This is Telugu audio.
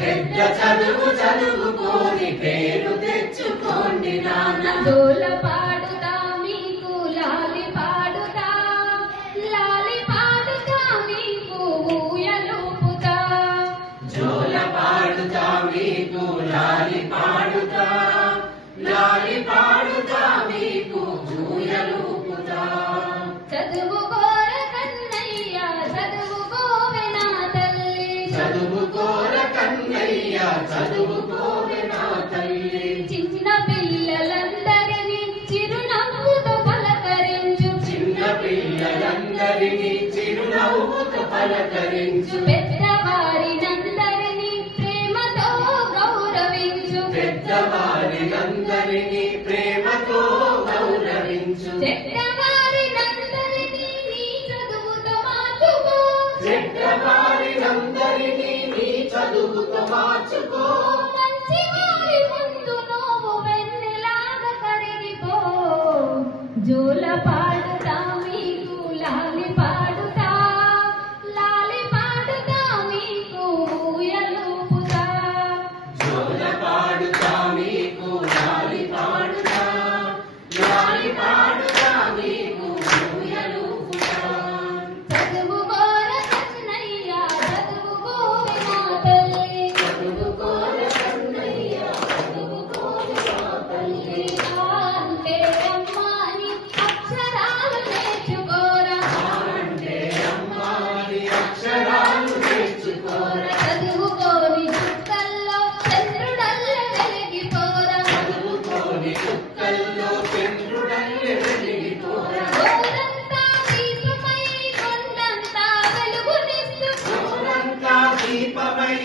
పెద్ద చదువు చదువుకోని పేరు తెచ్చుకోండి నాన్న. జోల పాడుతా మీకు లాలి పాడుతా, లాలి పాడుతా మీకు ఊయలూపుతా. జోల పాడుతా మీకు లాలి పాడుతా, లాలి పాడుతా మీకు ఊయలూపుతా. చదువుకోర కన్నయ్య చదువుకోవే నా తల్లి, చదువుకోర కన్నయ్య చదువుకోవే నా తల్లి. చిన్న పిల్లలందరినీ చిరునవ్వుతో పలకరించు, చిన్న పిల్లలందరినీ చిరునవ్వుతో పలకరించు. పెద్దవారినందరినీ ప్రేమతో గౌరవించు, పెద్దవారినందరినీ ప్రేమతో గౌరవించు. చెడ్డవారినందరినీ నీ చదువుతో మార్చుకో, చెడ్డవారినందరినీ నీ చదువుతో మార్చుకో. మంచి వారి ముందు నువ్వు వెన్నెలాగా కరిగిపో. జోల పాడుతా మీకు లాలి పాడుతా, లాలి పాడుతా మీకు ఊయలూపుతా. జోల పాడుతా మీకు లాలి పాడుతా, లాలి పాడుతా మీకు ఊయలూపుతా. చదువుకోర కన్నయ్య చదువుకోవే నా తల్లి, చదువుకోర కన్నయ్య చదువుకోవే నా తల్లి. అంటే అమ్మాని అక్షరాలు నేర్చుకోరా, అంటే అమ్మాని అక్షరాలు నేర్చుకోరా. చదువుకోని చుక్కల్లో చంద్రుడల్లె వెలిగిపోరా. చదువుకోని చుక్కల్లో చంద్రుడల్లె వెలిగిపోరా. గోరంతా దీపమై కొండంతా వెలుగునిస్తూ, గోరంతా దీపమై